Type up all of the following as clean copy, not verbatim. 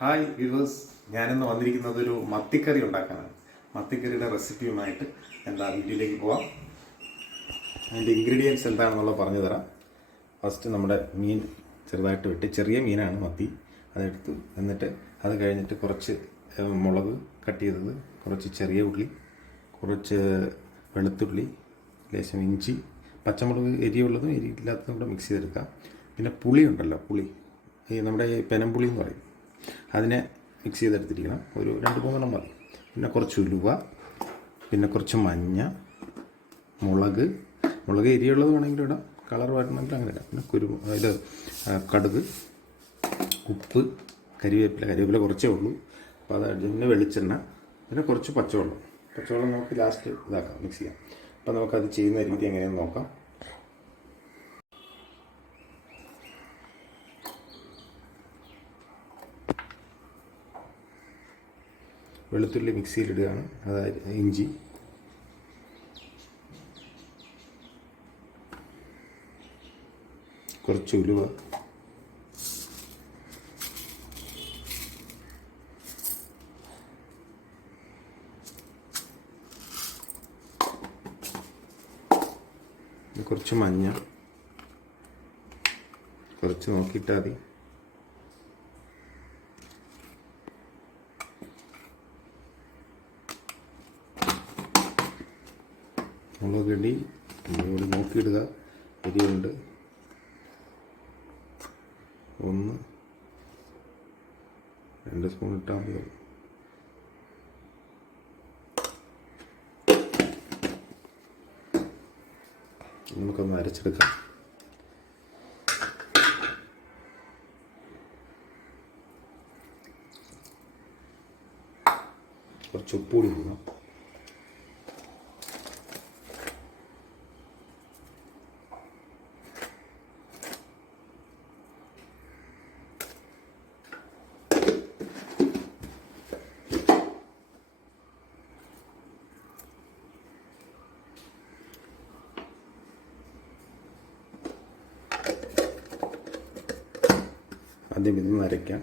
Hi viewers, ഞാനിന്ന് വന്നിരിക്കുന്നത് ഒരു മത്തിക്കറി ഉണ്ടാക്കാനാണ്. മത്തിക്കറിയുടെ റെസിപ്പിയുമായിട്ട് വീഡിയോയിലേക്ക് പോവാം. അതിൻ്റെ ഇൻഗ്രീഡിയൻസ് എന്താണെന്നുള്ളത് പറഞ്ഞു തരാം. ഫസ്റ്റ് നമ്മുടെ മീൻ ചെറുതായിട്ട് വെട്ടി, ചെറിയ മീനാണ് മത്തി, അതെടുത്തു. എന്നിട്ട് അത് കഴിഞ്ഞിട്ട് കുറച്ച് മുളക് കട്ട് ചെയ്തത്, കുറച്ച് ചെറിയ ഉള്ളി, കുറച്ച് വെളുത്തുള്ളി, ലേശം ഇഞ്ചി, പച്ചമുളക് എരിയുള്ളതും എരിയില്ലാത്തതും കൂടെ മിക്സ് ചെയ്തെടുക്കാം. പിന്നെ പുളി ഉണ്ടല്ലോ, പുളി ഈ നമ്മുടെ പെനമ്പുളി എന്ന് പറയും, അതിനെ മിക്സ് ചെയ്തെടുത്തിരിക്കണം. ഒരു 2-3 മതി. പിന്നെ കുറച്ച് ഉലുവ, പിന്നെ കുറച്ച് മഞ്ഞ, മുളക് എരിയുള്ളത് വേണമെങ്കിലും ഇടാം, കളർ വരണമെങ്കിൽ അങ്ങനെ ഇടാം. പിന്നെ കടുക്, ഉപ്പ്, കരിവേപ്പില കുറച്ചേ ഉള്ളൂ. അപ്പോൾ അത് പിന്നെ വെളിച്ചെണ്ണ, പിന്നെ കുറച്ച് പച്ചവെള്ളം നമുക്ക് ലാസ്റ്റ് ഇതാക്കാം, മിക്സ് ചെയ്യാം. അപ്പോൾ നമുക്കത് ചെയ്യുന്ന രീതി എങ്ങനെയാണെന്ന് നോക്കാം. വെളുത്തുള്ളി മിക്സിയിലിടുകയാണ്, അതായത് ഇഞ്ചി, കുറച്ച് ഉലുവ, കുറച്ച് മഞ്ഞ, കുറച്ച് നോക്കിയിട്ടാൽ മതി. മുളക് പൊടി ഇവിടെ നോക്കിയിടുക, എരിയുണ്ട്. 1-2 സ്പൂൺ ഇട്ടാൽ മതി. നമുക്കൊന്ന് അരച്ചെടുക്കാം. കുറച്ച് ഉപ്പ് കൂടി ഇടണം. ആദ്യം ഇതൊന്ന് അരയ്ക്കാം.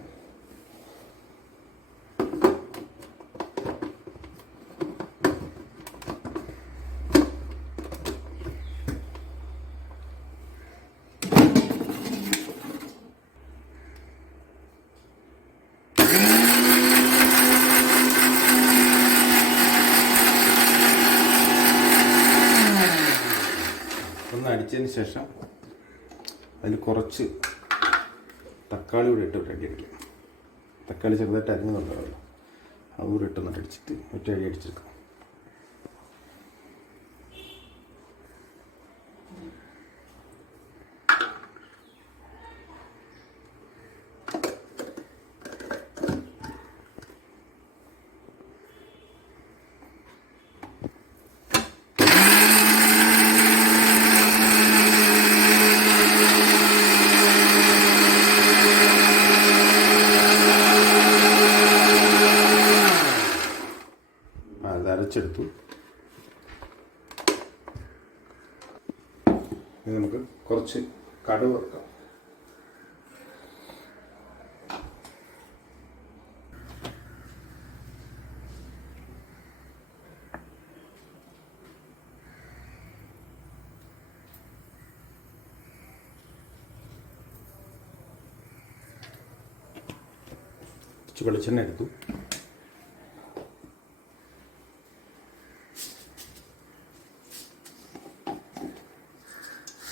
ഒന്ന് അടിച്ചതിന് ശേഷം അതിൽ കുറച്ച് തക്കാളി കൂടി ഇട്ട് റെഡി അടിക്കാം. തക്കാളി ചെറുതായിട്ട് അരിഞ്ഞുണ്ടാവുമല്ലോ, അതുകൂടി ഇട്ടൊന്ന് അടിച്ചിട്ട് ഒറ്റ അടി അടിച്ചെടുക്കാം. അരച്ചെടുത്തു. ഇനി നമുക്ക് കുറച്ച് കടുക് വറുക്കാം. കുറച്ച് വെളിച്ചെണ്ണ എടുത്തു.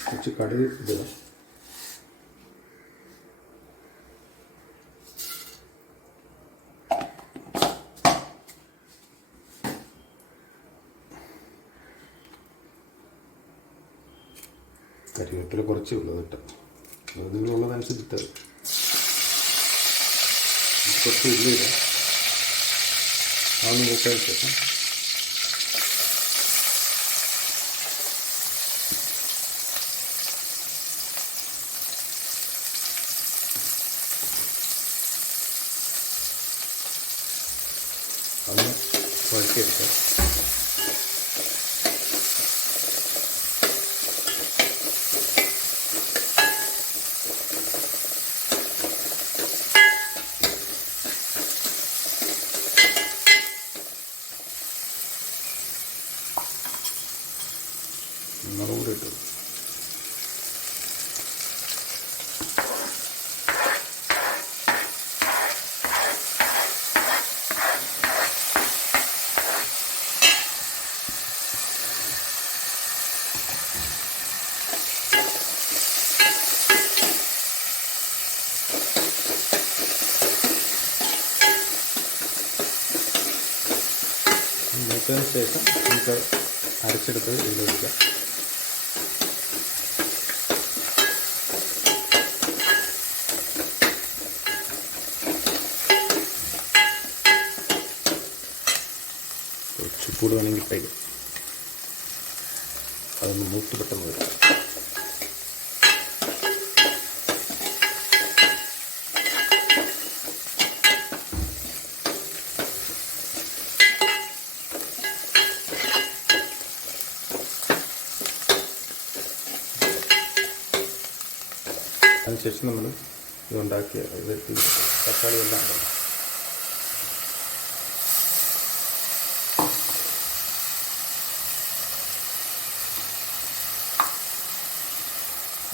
കുറച്ച് കടുക് ഇടുക. കരിവേപ്പില കുറച്ചേ ഉള്ളത് ഇട്ട, അത് നിങ്ങളുള്ളതനുസരിച്ചിട്ടത്. കുറച്ച് ഉള്ളി ഇടാം. അതൊന്ന് നോക്കാൻ ശേഷം അതൊന്ന് വഴറ്റിയെടുക്കാം. മൂത്തതിന് ശേഷം നമുക്ക് അരച്ചെടുത്ത് ഇതിലൊഴിക്കാം. ചുപ്പൂട് വേണമെങ്കിൽ ഇട്ടേക്കും, അതൊന്ന് മൂത്ത് പെട്ടെന്ന് വരും. അതിനുശേഷം നമ്മൾ ഇതുണ്ടാക്കിയ തക്കാളി എല്ലാം ഉണ്ടല്ലോ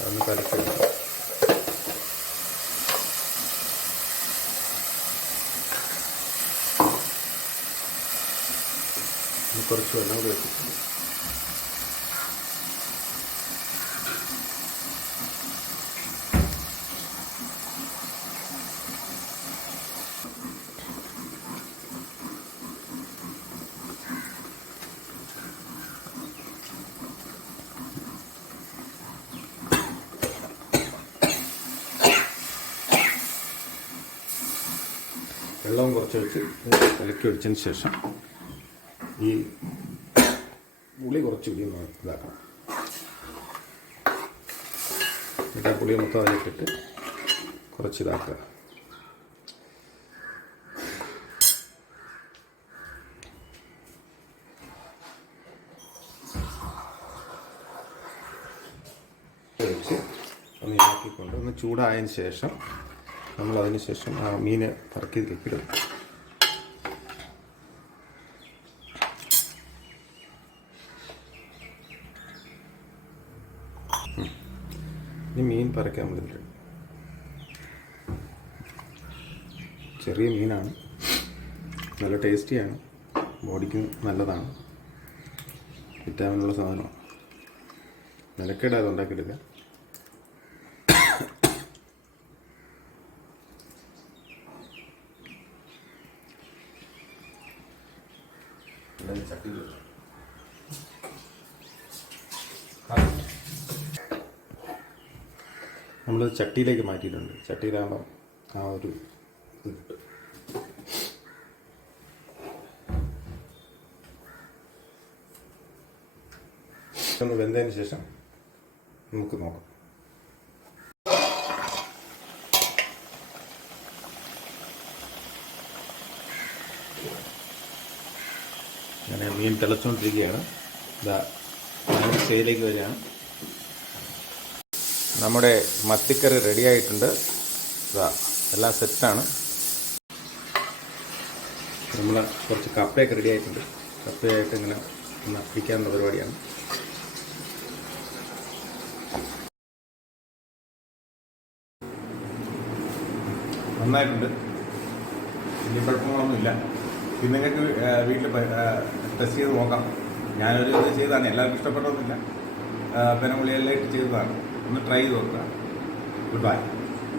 അതൊന്ന് കലക്കിയെടുക്കാം. കുറച്ച് വെള്ളം കൂടി വെച്ചിട്ടുണ്ട്. വെള്ളവും കുറച്ച് വെച്ച് ഇളക്കി ഒഴിച്ചതിന് ശേഷം ഈ പുളി കുറച്ചുകൂടി ഇതാക്കണം. എന്നിട്ട് പുളി മൊത്തം അതിലിട്ടിട്ട് കുറച്ച് ഇതാക്കുക. വെച്ച് ഒന്ന് ഇളക്കിക്കൊണ്ട് ഒന്ന് ചൂടായതിന് ശേഷം നമ്മളതിന് ശേഷം ആ മീൻ പറക്കിയതിലേക്ക് ഇടും. ഈ മീൻ പറക്കാൻ നമ്മളിതിൽ ചെറിയ മീനാണ്, നല്ല ടേസ്റ്റിയാണ്, ബോഡിക്ക് നല്ലതാണ്, വിറ്റാമിനുള്ള സാധനമാണ്. നിലക്കേടാതെ ഉണ്ടാക്കിയെടുക്കുക. നമ്മൾ ചട്ടിയിലേക്ക് മാറ്റിയിട്ടുണ്ട്. ചട്ടിയിലാകുമ്പോൾ ആ ഒരു ഇത് ഒന്ന് വെന്തതിന് ശേഷം നമുക്ക് നോക്കാം. അങ്ങനെ മീൻ തിളച്ചുകൊണ്ടിരിക്കുകയാണ്. ഇതാ സ്റ്റേജിലേക്ക് വരികയാണ്. നമ്മുടെ മത്തിക്കറി റെഡി ആയിട്ടുണ്ട്. ഇതാ എല്ലാം സെറ്റാണ്. നമ്മൾ കുറച്ച് കപ്പയൊക്കെ റെഡി ആയിട്ടുണ്ട്. കപ്പയായിട്ട് ഇങ്ങനെ ഒന്ന് അപ്പിക്കാനുള്ള പരിപാടിയാണ്. നന്നായിട്ടുണ്ട്, വലിയ കുഴപ്പങ്ങളൊന്നുമില്ല. ഇത് നിങ്ങൾക്ക് വീട്ടിൽ ടെസ്റ്റ് ചെയ്ത് നോക്കാം. ഞാനൊരു ഇത് ചെയ്തതാണ്, എല്ലാവർക്കും ഇഷ്ടപ്പെട്ടൊന്നുമില്ല. പെനമുള്ളിയെല്ലാം ഇട്ട് ചെയ്തതാണ്. ഒന്ന് ട്രൈ ചെയ്ത് നോക്കുക. Good bye.